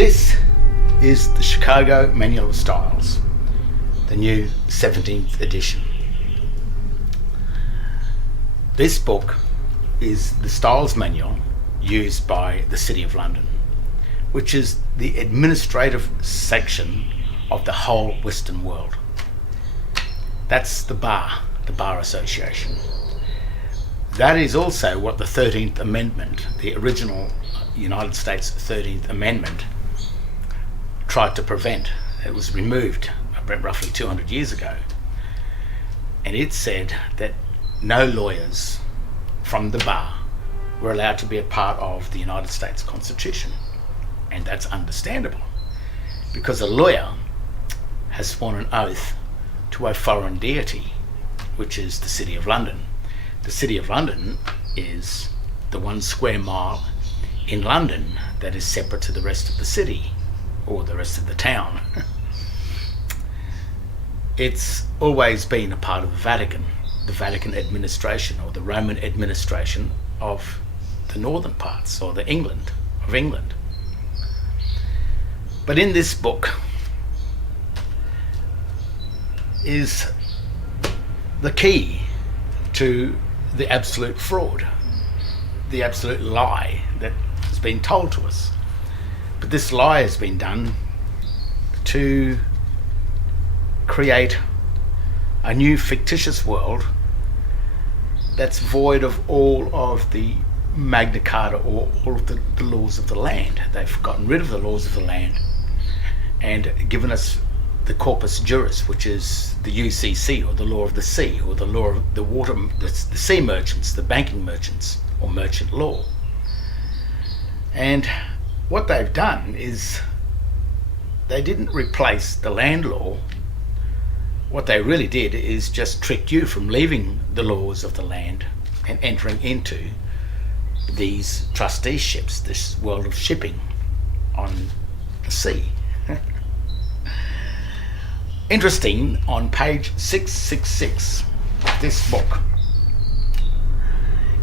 This is the Chicago Manual of Styles, the new 17th edition. This book is the styles manual used by the City of London, which is the administrative section of the whole Western world. That's the Bar Association. That is also what the 13th Amendment, the original United States 13th Amendment, tried to prevent. It was removed roughly 200 years ago. And it said that no lawyers from the bar were allowed to be a part of the United States Constitution. And that's understandable, because a lawyer has sworn an oath to a foreign deity, which is the City of London. The City of London is the 1 square mile in London that is separate to the rest of the city, or the rest of the town. It's always been a part of the Vatican administration, or the Roman administration of the northern parts, or the England. But in this book is the key to the absolute fraud, the absolute lie that has been told to us. But this lie has been done to create a new fictitious world that's void of all of the Magna Carta, or all of the laws of the land. They've gotten rid of the laws of the land and given us the corpus juris, which is the UCC, or the law of the sea, or the law of the water, the sea merchants, the banking merchants, or merchant law. And what they've done is they didn't replace the land law. What they really did is just tricked you from leaving the laws of the land and entering into these trusteeships, this world of shipping on the sea. Interesting, on page 666 of this book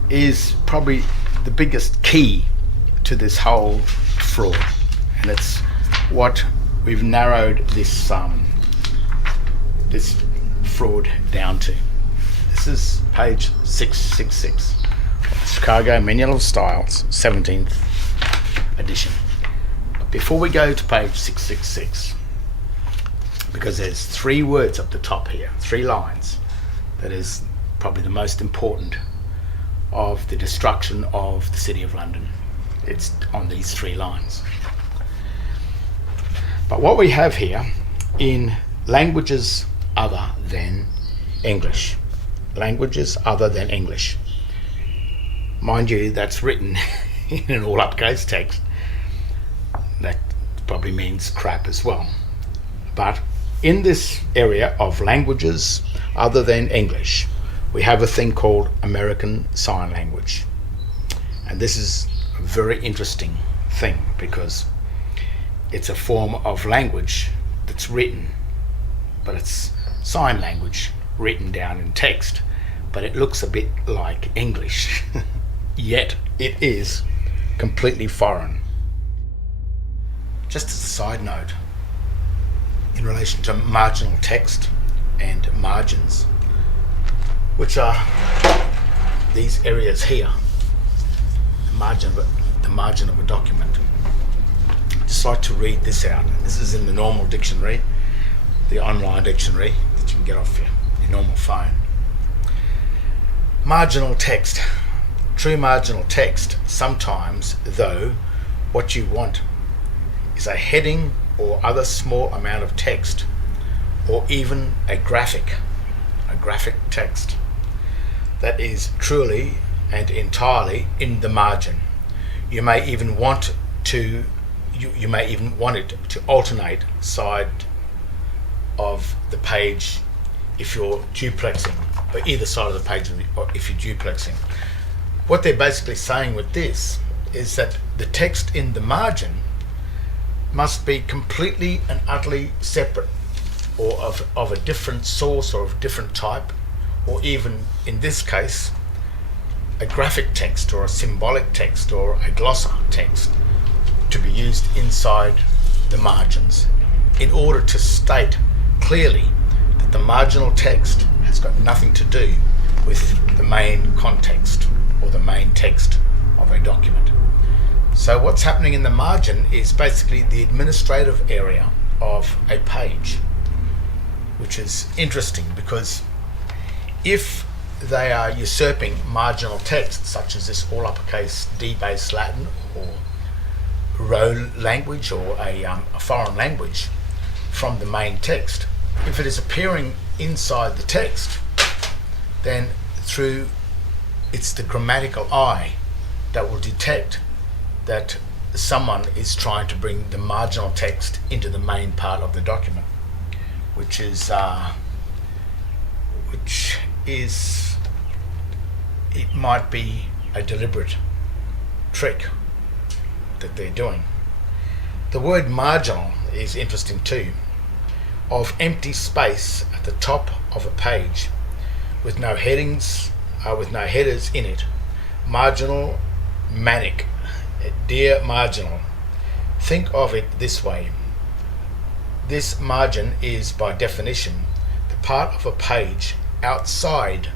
is probably the biggest key to this whole fraud, and it's what we've narrowed this this fraud down to. This is page 666 of the Chicago Manual of Styles, 17th edition. But before we go to page 666, because there's 3 words up the top here, 3 lines, that is probably the most important of the destruction of the City of London. It's on these 3 lines. But what we have here in languages other than English, mind you, that's written in an all uppercase text. That probably means crap as well. But in this area of languages other than English, we have a thing called American Sign Language. And this is a very interesting thing, because it's a form of language that's written, but it's sign language written down in text, but it looks a bit like English. Yet it is completely foreign. Just as a side note, in relation to marginal text and margins, which are these areas here, the margin of a document. I'd just like to read this out. This is in the normal dictionary, the online dictionary that you can get off your normal phone. Marginal text. True marginal text, sometimes, though, what you want is a heading or other small amount of text, or even a graphic text that is truly and entirely in the margin. You may even want it to alternate side of the page if you're duplexing, or either side of the page if you're duplexing. What they're basically saying with this is that the text in the margin must be completely and utterly separate, or of a different source, or of a different type, or even in this case a graphic text, or a symbolic text, or a glossar text, to be used inside the margins in order to state clearly that the marginal text has got nothing to do with the main context or the main text of a document. So what's happening in the margin is basically the administrative area of a page, which is interesting because if they are usurping marginal text such as this all uppercase D-based Latin or Row language or a foreign language from the main text, if it is appearing inside the text, then it's the grammatical eye that will detect that someone is trying to bring the marginal text into the main part of the document, which is it might be a deliberate trick that they're doing. The word marginal is interesting too, of empty space at the top of a page with no headings, with no headers in it. Marginal, manic. Dear marginal, think of it this way. This margin is by definition the part of a page outside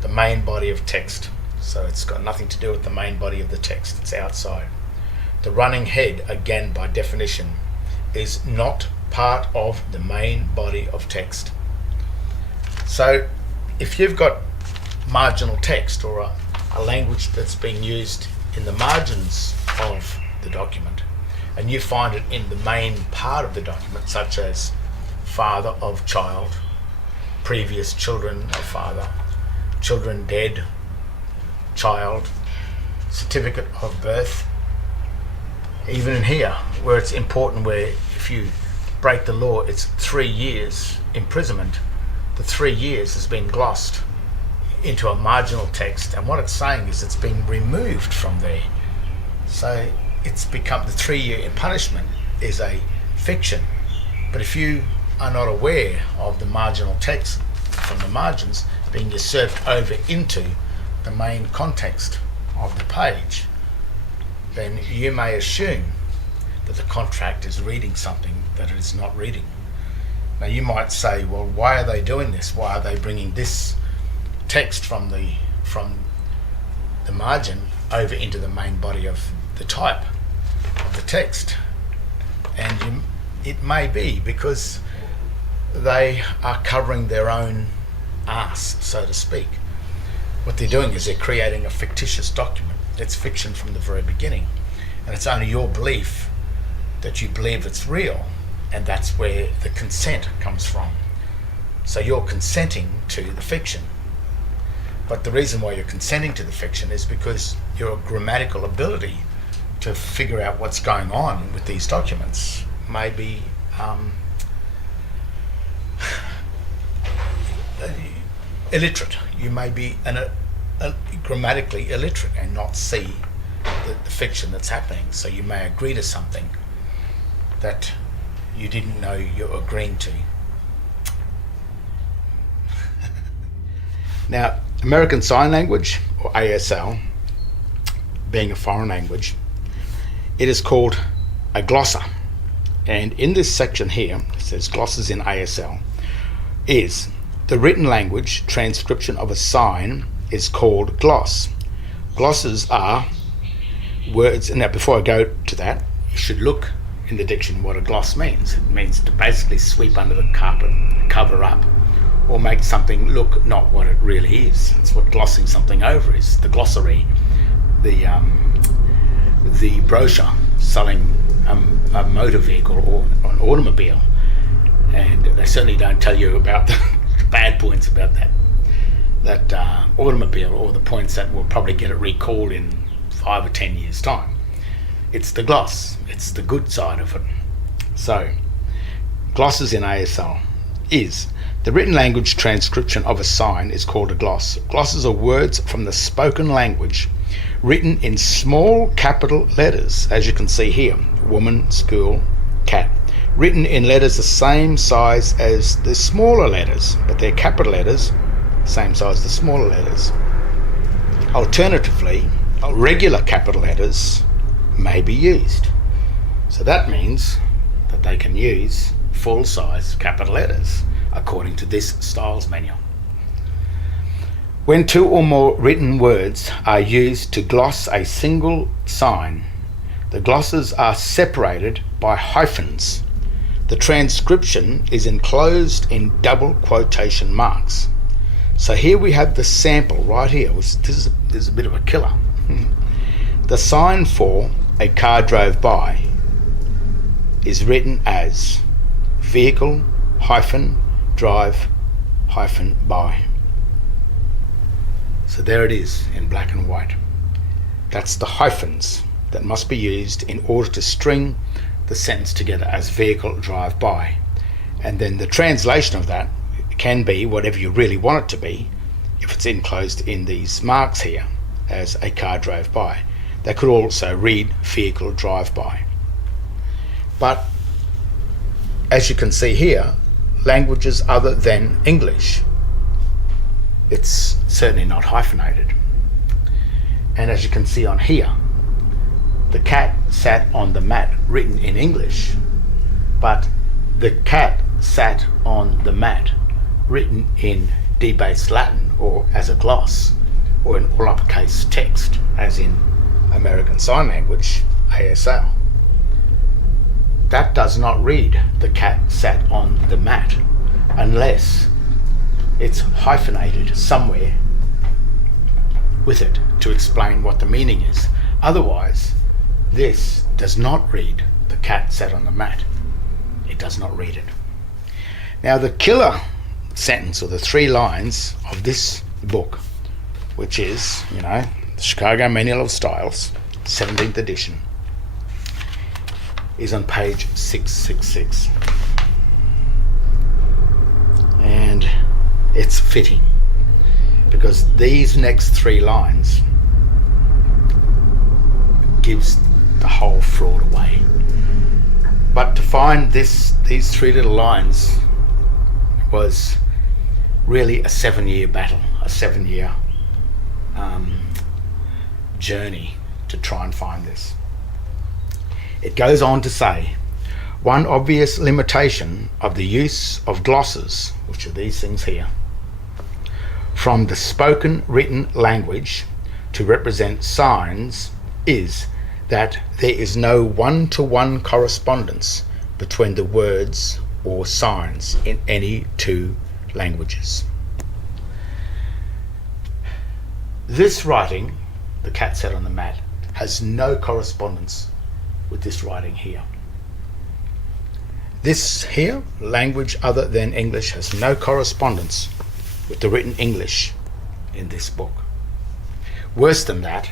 the main body of text. So it's got nothing to do with the main body of the text, it's outside. The running head, again by definition, is not part of the main body of text. So if you've got marginal text or a language that's being used in the margins of the document and you find it in the main part of the document, such as father of child, previous children of father, children dead, child, certificate of birth, even in here where it's important, where if you break the law it's 3 years imprisonment, the 3 years has been glossed into a marginal text, and what it's saying is it's been removed from there. So it's become, the 3-year punishment is a fiction. But if you are not aware of the marginal text from the margins being usurped over into the main context of the page, then you may assume that the contract is reading something that it is not reading. Now you might say, well, why are they doing this? Why are they bringing this text from the margin over into the main body of the type of the text? And it may be because they are covering their own arse, so to speak. What they're doing is they're creating a fictitious document. It's fiction from the very beginning, and it's only your belief that you believe it's real, and that's where the consent comes from. So you're consenting to the fiction. But the reason why you're consenting to the fiction is because your grammatical ability to figure out what's going on with these documents may be illiterate. You may be grammatically illiterate and not see the fiction that's happening. So you may agree to something that you didn't know you're agreeing to. Now, American Sign Language, or ASL, being a foreign language, it is called a glossa. And in this section here, it says glosses in ASL, is the written language transcription of a sign is called gloss. Glosses are words, and now before I go to that, you should look in the dictionary what a gloss means. It means to basically sweep under the carpet, cover up, or make something look not what it really is. It's what glossing something over is. The glossary, the brochure selling a motor vehicle or an automobile, and they certainly don't tell you about the bad points about that automobile, or the points that will probably get it recalled in 5 or 10 years time. It's the gloss, it's the good side of it. So glosses in ASL is the written language transcription of a sign is called a gloss. Glosses are words from the spoken language written in small capital letters, as you can see here: woman, school, cat, written in letters the same size as the smaller letters, but they're capital letters, same size as the smaller letters. Alternatively, regular capital letters may be used. So that means that they can use full-size capital letters according to this styles manual. When two or more written words are used to gloss a single sign, the glosses are separated by hyphens. The transcription is enclosed in double quotation marks. So here we have the sample right here, which this is a bit of a killer. The sign for a car drove by is written as vehicle hyphen drive hyphen by. So there it is in black and white. That's the hyphens that must be used in order to string the sentence together as vehicle drive by. And then the translation of that can be whatever you really want it to be if it's enclosed in these marks here as a car drove by. They could also read vehicle drive by. But as you can see here, languages other than English, it's certainly not hyphenated. And as you can see on here, the cat sat on the mat, written in English, but the cat sat on the mat, written in debased Latin or as a gloss or in all uppercase text, as in American Sign Language, ASL. That does not read the cat sat on the mat unless it's hyphenated somewhere with it to explain what the meaning is. Otherwise, this does not read the cat sat on the mat. It does not read it. Now the killer sentence, or the 3 lines of this book, which is, the Chicago Manual of Styles, 17th edition, is on page 666. And it's fitting, because these next 3 lines gives the whole fraud away. But to find these 3 little lines was really a 7-year battle, a 7-year journey to try and find this. It goes on to say, one obvious limitation of the use of glosses, which are these things here, from the spoken written language to represent signs is that there is no one-to-one correspondence between the words or signs in any 2 languages. This writing, the cat sat on the mat, has no correspondence with this writing here. This here, language other than English, has no correspondence with the written English in this book. Worse than that,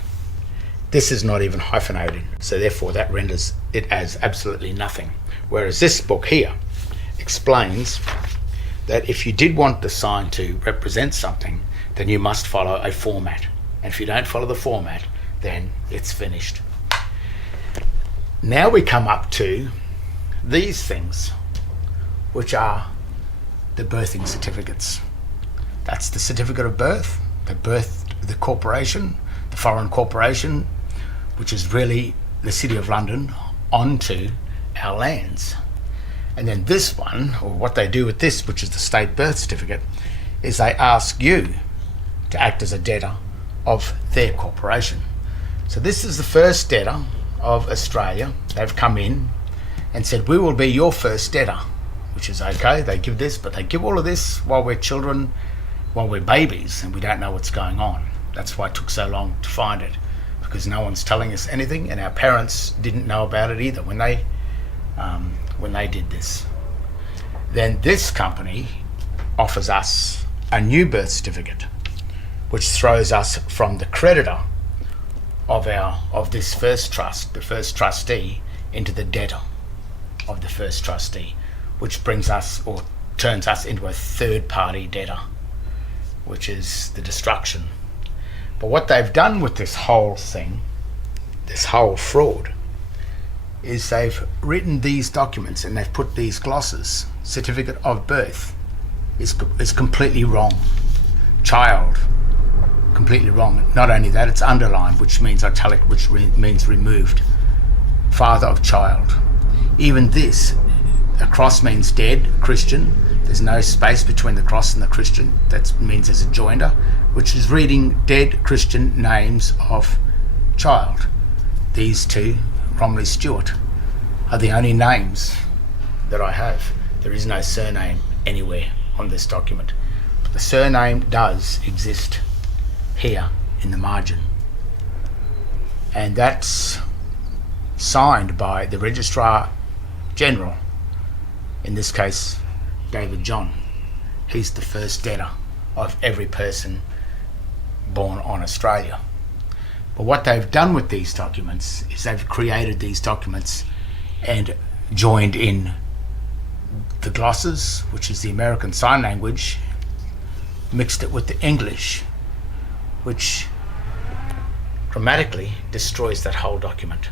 this is not even hyphenated, so therefore that renders it as absolutely nothing. Whereas this book here explains that if you did want the sign to represent something, then you must follow a format. And if you don't follow the format, then it's finished. Now we come up to these things, which are the birthing certificates. That's the certificate of birth, the corporation, the foreign corporation, which is really the City of London, onto our lands. And then this one, or what they do with this, which is the state birth certificate, is they ask you to act as a debtor of their corporation. So this is the first debtor of Australia. They've come in and said, we will be your first debtor, which is okay. They give this, but they give all of this while we're children, while we're babies, and we don't know what's going on. That's why it took so long to find it, because no one's telling us anything, and our parents didn't know about it either when they did this. Then this company offers us a new birth certificate, which throws us from the creditor of this first trust, the first trustee, into the debtor of the first trustee, which brings us, or turns us, into a third-party debtor, which is the destruction. But what they've done with this whole thing, this whole fraud, is they've written these documents and they've put these glosses. Certificate of birth is completely wrong. Child, completely wrong. Not only that, it's underlined, which means italic, which means removed. father of child. Even this, a cross means dead, Christian. There's no space between the cross and the Christian. That means there's a joinder, which is reading dead Christian names of child. These two, Romilly Stewart, are the only names that I have. There is no surname anywhere on this document. But the surname does exist here in the margin. And that's signed by the Registrar General, in this case David John. He's the first debtor of every person born on Australia. But what they've done with these documents is they've created these documents and joined in the glosses, which is the American Sign Language, mixed it with the English, which grammatically destroys that whole document.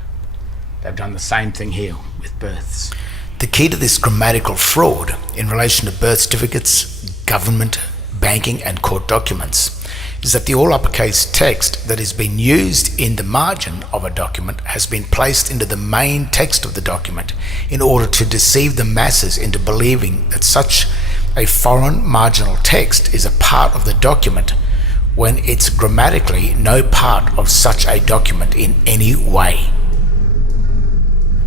They've done the same thing here with births. The key to this grammatical fraud in relation to birth certificates, government, banking and court documents is that the all uppercase text that is being used in the margin of a document has been placed into the main text of the document in order to deceive the masses into believing that such a foreign marginal text is a part of the document when it's grammatically no part of such a document in any way.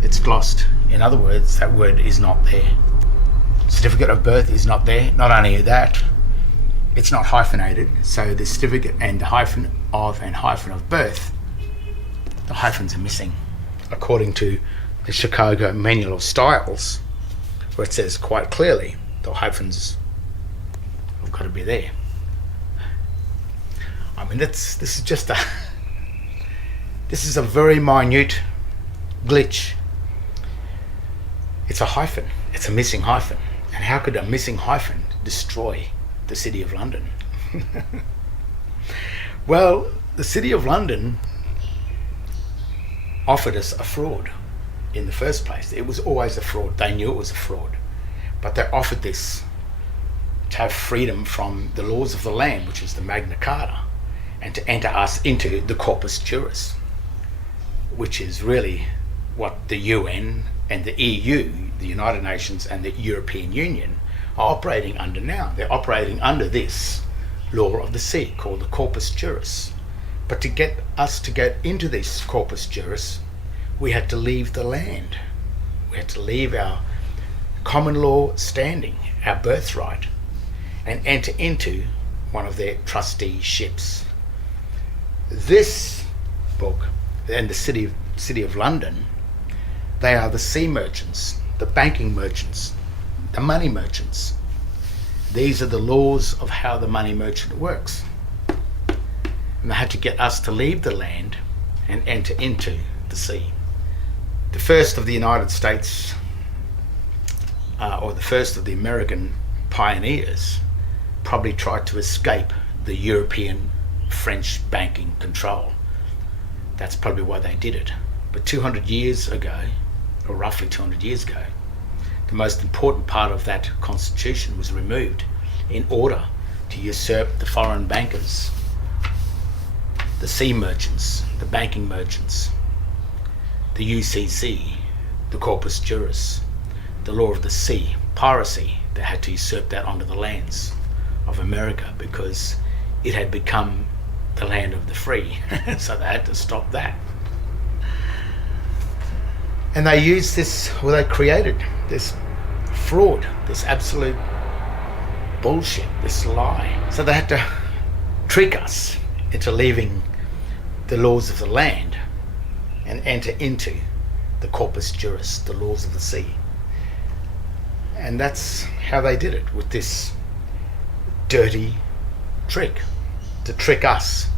It's glossed. In other words, that word is not there. Certificate of birth is not there. Not only that, it's not hyphenated, so the certificate and the hyphen of and hyphen of birth, the hyphens are missing. According to the Chicago Manual of Styles, where it says quite clearly the hyphens have got to be there. I mean, this is a very minute glitch. It's a hyphen. It's a missing hyphen. And how could a missing hyphen destroy the City of London? Well, the City of London offered us a fraud in the first place. It was always a fraud. They knew it was a fraud. But they offered this to have freedom from the laws of the land, which is the Magna Carta, and to enter us into the Corpus Juris, which is really what the UN and the EU, the United Nations and the European Union, are operating under now. They're operating under this law of the sea called the Corpus Juris. But to get us to get into this Corpus Juris, we had to leave the land. We had to leave our common law standing, our birthright, and enter into one of their trusteeships. This book and the City of London, they are the sea merchants, the banking merchants, the money merchants. These are the laws of how the money merchant works. And they had to get us to leave the land and enter into the sea. The first of the United States, or the first of the American pioneers, probably tried to escape the European French banking control. That's probably why they did it. But 200 years ago, or roughly 200 years ago, the most important part of that constitution was removed in order to usurp the foreign bankers, the sea merchants, the banking merchants, the UCC, the Corpus Juris, the law of the sea, piracy. They had to usurp that onto the lands of America because it had become the land of the free. So they had to stop that. And they used this, well, they created this fraud, this absolute bullshit, this lie. So they had to trick us into leaving the laws of the land and enter into the Corpus Juris, the laws of the sea. And that's how they did it, with this dirty trick, to trick us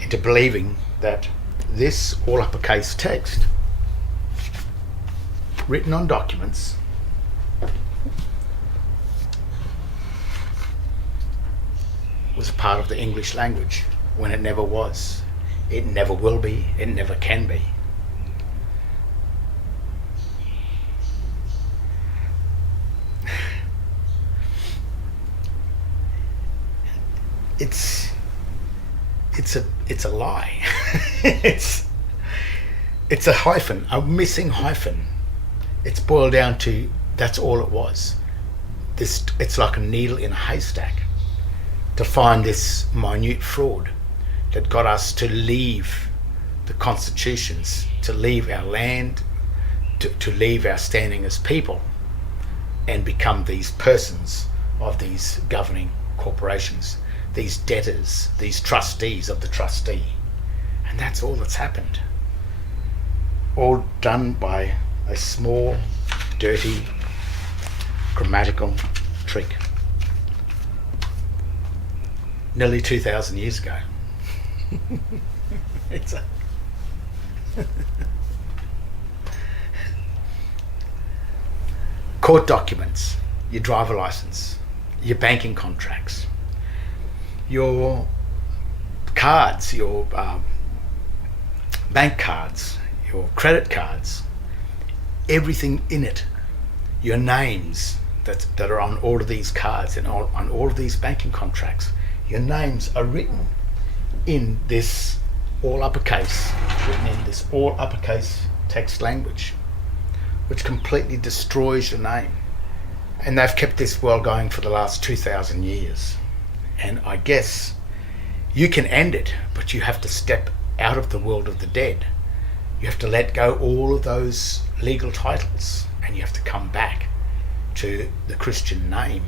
into believing that this all uppercase text written on documents was a part of the English language, when it never was. It never will be. It never can be. It's a lie. It's a hyphen, a missing hyphen. It's boiled down to, that's all it was. It's like a needle in a haystack to find this minute fraud that got us to leave the constitutions, to leave our land, to leave our standing as people, and become these persons of these governing corporations, these debtors, these trustees of the trustee. And that's all that's happened. All done by a small, dirty, grammatical trick. Nearly 2,000 years ago. It's a court documents, your driver license, your banking contracts, your cards, your bank cards, your credit cards, everything in it, your names that are on all of these cards and on all of these banking contracts, your names are written in this all uppercase text language, which completely destroys your name. And they've kept this world going for the last 2,000 years. And I guess you can end it, but you have to step out of the world of the dead. You have to let go all of those legal titles, and you have to come back to the Christian name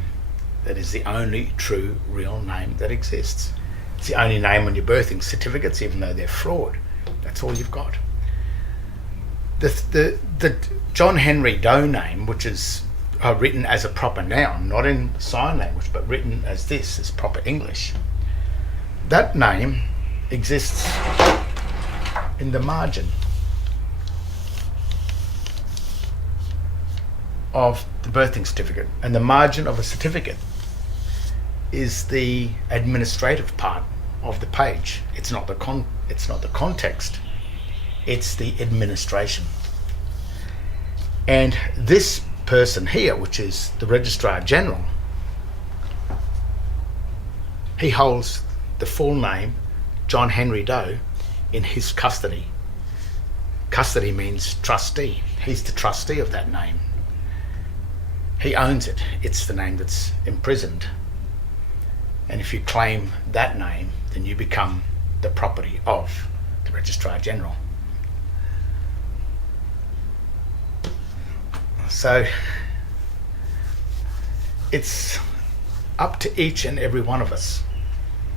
that is the only true, real name that exists. It's the only name on your birthing certificates, even though they're fraud. That's all you've got. The John Henry Doe name, which is written as a proper noun, not in sign language, but written as this, as proper English, that name exists in the margin of the birthing certificate. And the margin of a certificate is the administrative part of the page. It's not the context, it's the administration. And this person here, which is the Registrar General, he holds the full name John Henry Doe in his custody. Custody means trustee. He's the trustee of that name. He owns it. It's the name that's imprisoned. And if you claim that name, then you become the property of the Registrar General. So it's up to each and every one of us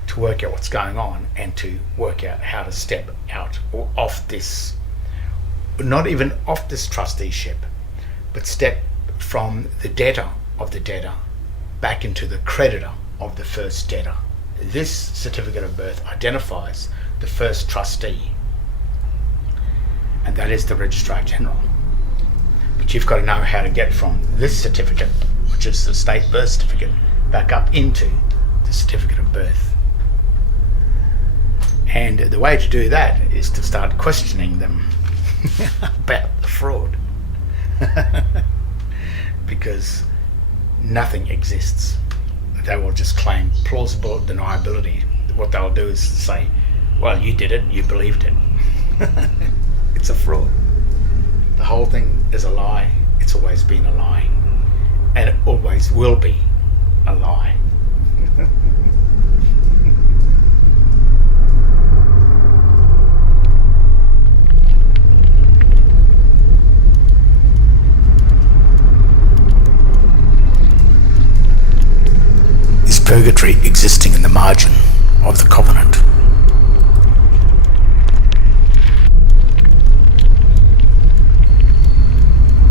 to work out what's going on and to work out how to step out or off this, not even off this trusteeship, but step from the debtor of the debtor back into the creditor of the first debtor. This certificate of birth identifies the first trustee, and that is the Registrar General. But you've got to know how to get from this certificate, which is the state birth certificate, back up into the certificate of birth. And the way to do that is to start questioning them about the fraud. Because nothing exists. They will just claim plausible deniability. What they'll do is say, well, you did it, you believed it. It's a fraud. The whole thing is a lie. It's always been a lie. And it always will be a lie. Is purgatory existing in the margin of the covenant?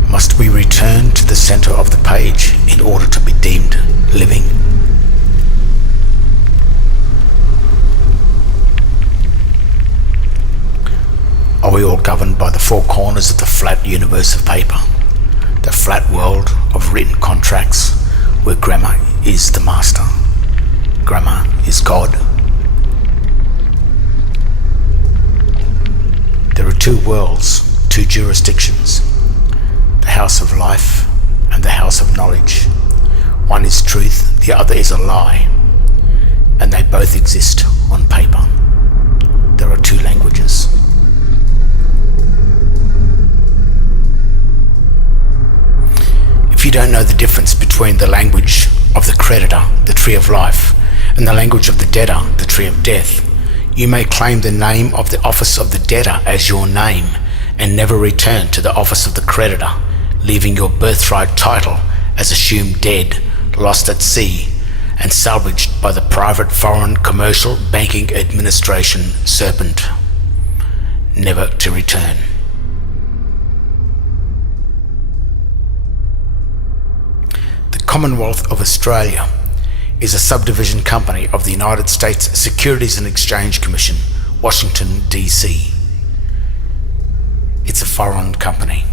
Must we return to the center of the page in order to be deemed living? Are we all governed by the four corners of the flat universe of paper, the flat world of written contracts where grammar is the master, grammar is God? There are two worlds, two jurisdictions, the house of life and the house of knowledge. One is truth, the other is a lie, and they both exist on paper. There are two languages. don't know the difference between the language of the creditor, the tree of life, and the language of the debtor, the tree of death, you may claim the name of the office of the debtor as your name and never return to the office of the creditor, leaving your birthright title as assumed dead, lost at sea, and salvaged by the private foreign commercial banking administration serpent, never to return. The Commonwealth of Australia is a subdivision company of the United States Securities and Exchange Commission, Washington, D.C. It's a foreign company.